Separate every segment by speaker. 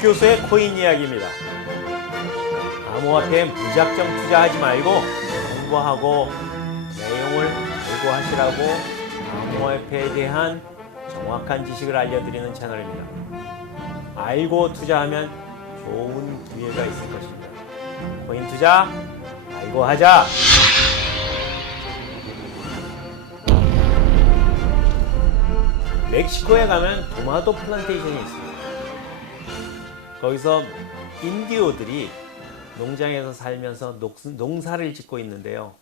Speaker 1: 교수의 코인 이야기입니다. 암호화폐에 무작정 투자하지 말고 공부하고 내용을 알고 하시라고 암호화폐에 대한 정확한 지식을 알려드리는 채널입니다. 알고 투자하면 좋은 기회가 있을 것입니다. 코인 투자 알고 하자. 멕시코에 가면 도마도 플란테이션이 있습니다. 거기서 인디오들이 농장에서 살면서 녹- 농사를 짓고 있는데요.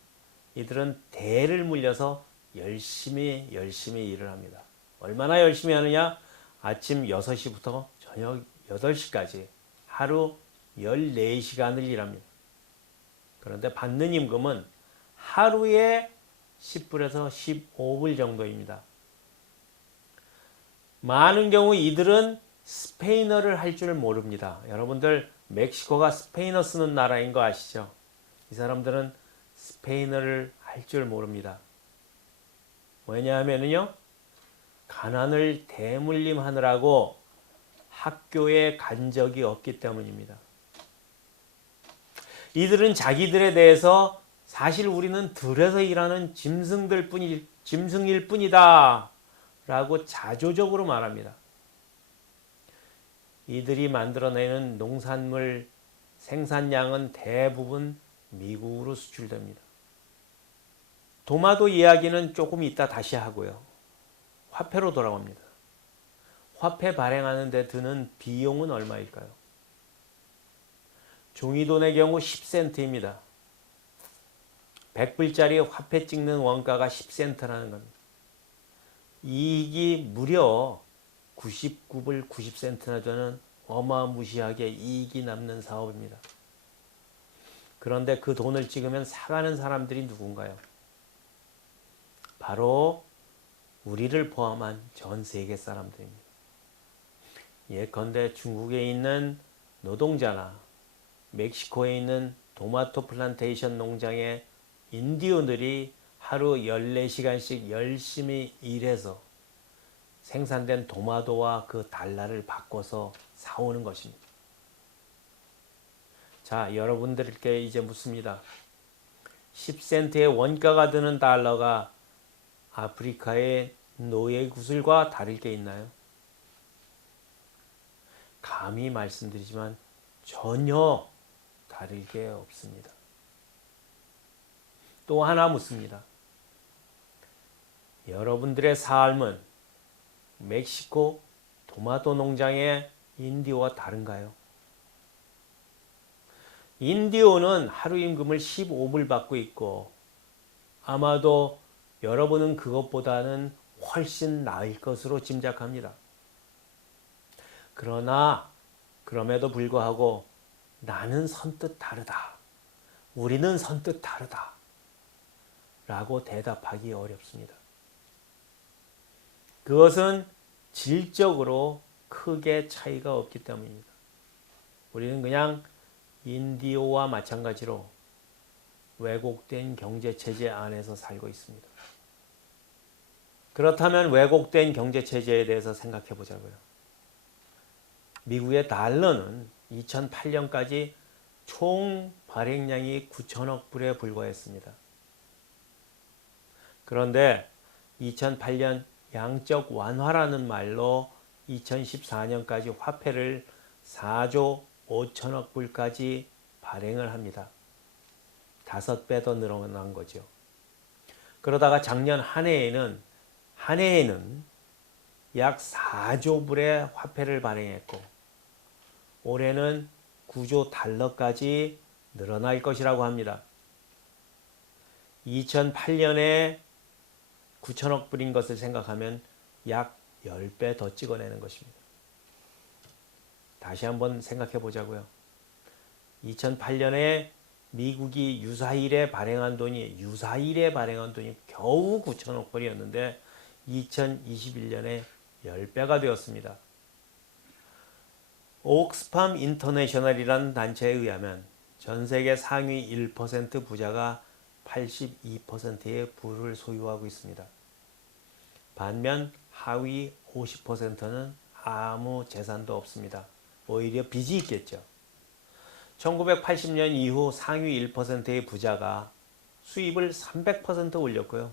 Speaker 1: 이들은 대를 물려서 열심히 열심히 일을 합니다. 얼마나 열심히 하느냐? 아침 6시부터 저녁 8시까지 하루 14시간을 일합니다. 그런데 받는 임금은 하루에 10불에서 15불 정도입니다. 많은 경우 이들은 스페인어를 할 줄 모릅니다. 여러분들 멕시코가 스페인어 쓰는 나라인 거 아시죠? 이 사람들은 스페인어를 할 줄 모릅니다. 왜냐하면요, 가난을 대물림하느라고 학교에 간 적이 없기 때문입니다. 이들은 자기들에 대해서 사실 우리는 들에서 일하는 짐승들 뿐이, 짐승일 뿐이다. 라고 자조적으로 말합니다. 이들이 만들어내는 농산물 생산량은 대부분 미국으로 수출됩니다. 도마도 이야기는 조금 이따 다시 하고요. 화폐로 돌아옵니다. 화폐 발행하는 데 드는 비용은 얼마일까요? 종이돈의 경우 10센트입니다. 100불짜리 화폐 찍는 원가가 10센트라는 겁니다. 이익이 무려 99불 90센트나 되는 어마무시하게 이익이 남는 사업입니다. 그런데 그 돈을 찍으면 사가는 사람들이 누군가요? 바로 우리를 포함한 전 세계 사람들입니다. 예컨대 중국에 있는 노동자나 멕시코에 있는 도마토 플란테이션 농장의 인디오들이 하루 14시간씩 열심히 일해서 생산된 도마도와 그 달러를 바꿔서 사오는 것입니다. 자, 여러분들께 이제 묻습니다. 10센트의 원가가 드는 달러가 아프리카의 노예 구슬과 다를 게 있나요? 감히 말씀드리지만 전혀 다를 게 없습니다. 또 하나 묻습니다. 여러분들의 삶은 멕시코 도마토 농장의 인디오와 다른가요? 인디오는 하루 임금을 15불 받고 있고 아마도 여러분은 그것보다는 훨씬 나을 것으로 짐작합니다. 그러나 그럼에도 불구하고 나는 선뜻 다르다. 우리는 선뜻 다르다. 라고 대답하기 어렵습니다. 그것은 질적으로 크게 차이가 없기 때문입니다. 우리는 그냥 인디오와 마찬가지로 왜곡된 경제 체제 안에서 살고 있습니다. 그렇다면 왜곡된 경제 체제에 대해서 생각해 보자고요. 미국의 달러는 2008년까지 총 발행량이 9천억 불에 불과했습니다. 그런데 2008년 양적 완화라는 말로 2014년까지 화폐를 4조 5천억 불까지 발행을 합니다. 다섯 배 더 늘어난 거죠. 그러다가 작년 한 해에는 한 해에는 약 4조 불의 화폐를 발행했고 올해는 9조 달러까지 늘어날 것이라고 합니다. 2008년에 9천억 불인 것을 생각하면 약 10배 더 찍어내는 것입니다. 다시 한번 생각해 보자고요. 2008년에 미국이 유사일에 발행한 돈이 유사일에 발행한 돈이 겨우 9천억 불이었는데 2021년에 10배가 되었습니다. 옥스팜 인터내셔널이라는 단체에 의하면 전 세계 상위 1% 부자가 82%의 부를 소유하고 있습니다. 반면 하위 50%는 아무 재산도 없습니다. 오히려 빚이 있겠죠. 1980년 이후 상위 1%의 부자가 수입을 300% 올렸고요.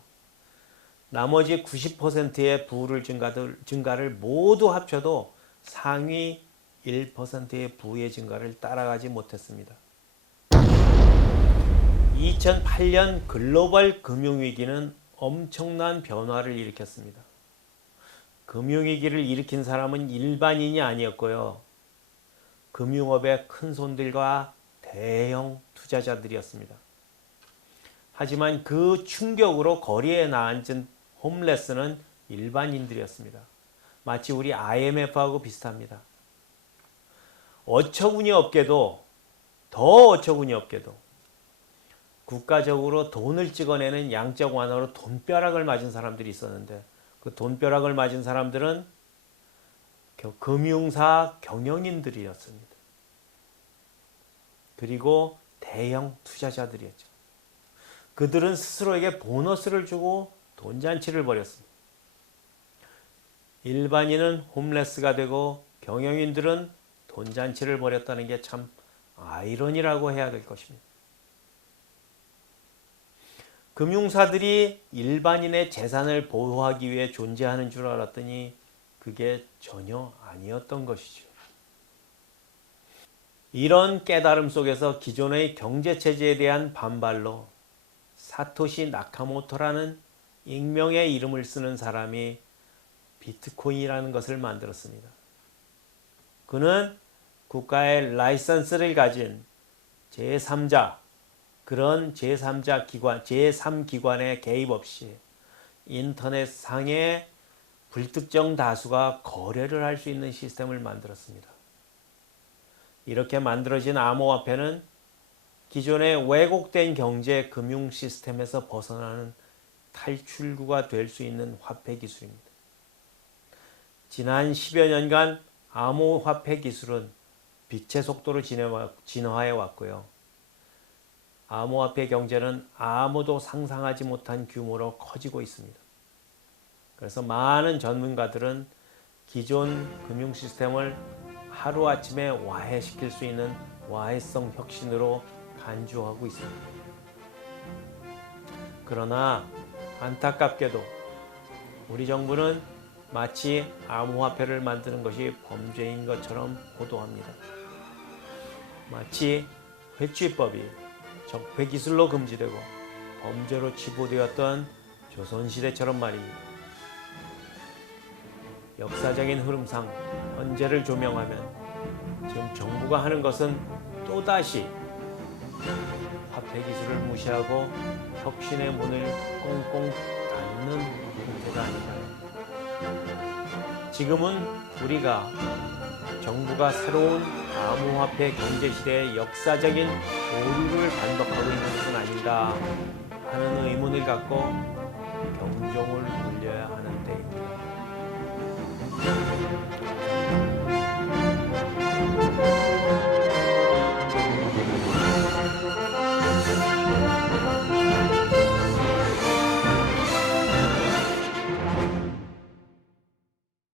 Speaker 1: 나머지 90%의 부를 증가를, 모두 합쳐도 상위 1%의 부의 증가를 따라가지 못했습니다. 2008년 글로벌 금융위기는 엄청난 변화를 일으켰습니다. 금융위기를 일으킨 사람은 일반인이 아니었고요. 금융업의 큰 손들과 대형 투자자들이었습니다. 하지만 그 충격으로 거리에 나앉은 홈레스는 일반인들이었습니다. 마치 우리 IMF하고 비슷합니다. 어처구니 없게도 더 어처구니 없게도 국가적으로 돈을 찍어내는 양적 완화로 돈벼락을 맞은 사람들이 있었는데 그 돈벼락을 맞은 사람들은 겨- 금융사 경영인들이었습니다. 그리고 대형 투자자들이었죠. 그들은 스스로에게 보너스를 주고 돈잔치를 벌였습니다. 일반인은 홈레스가 되고 경영인들은 돈잔치를 벌였다는 게 참 아이러니라고 해야 될 것입니다. 금융사들이 일반인의 재산을 보호하기 위해 존재하는 줄 알았더니 그게 전혀 아니었던 것이죠. 이런 깨달음 속에서 기존의 경제체제에 대한 반발로 사토시 나카모토라는 익명의 이름을 쓰는 사람이 비트코인이라는 것을 만들었습니다. 그는 국가의 라이선스를 가진 제3자, 그런 제3자 기관, 제3기관의 개입 없이 인터넷 상에 불특정 다수가 거래를 할 수 있는 시스템을 만들었습니다. 이렇게 만들어진 암호화폐는 기존의 왜곡된 경제 금융 시스템에서 벗어나는 탈출구가 될 수 있는 화폐 기술입니다. 지난 10여 년간 암호화폐 기술은 빛의 속도로 진화해 왔고요. 암호화폐 경제는 아무도 상상하지 못한 규모로 커지고 있습니다. 그래서 많은 전문가들은 기존 금융 시스템을 하루아침에 와해시킬 수 있는 와해성 혁신으로 간주하고 있습니다. 그러나 안타깝게도 우리 정부는 마치 암호화폐를 만드는 것이 범죄인 것처럼 보도합니다. 마치 회취법이 적폐 기술로 금지되고 범죄로 치부되었던 조선시대처럼 말입니다. 역사적인 흐름상 현재를 조명하면 지금 정부가 하는 것은 또다시 화폐 기술을 무시하고 혁신의 문을 꽁꽁 닫는 형태가 아닐까요? 지금은 우리가 정부가 새로운 암호화폐 경제 시대의 역사적인 오류를 반복하고 있는 것은 아닌가 하는 의문을 갖고 경종을 울려야.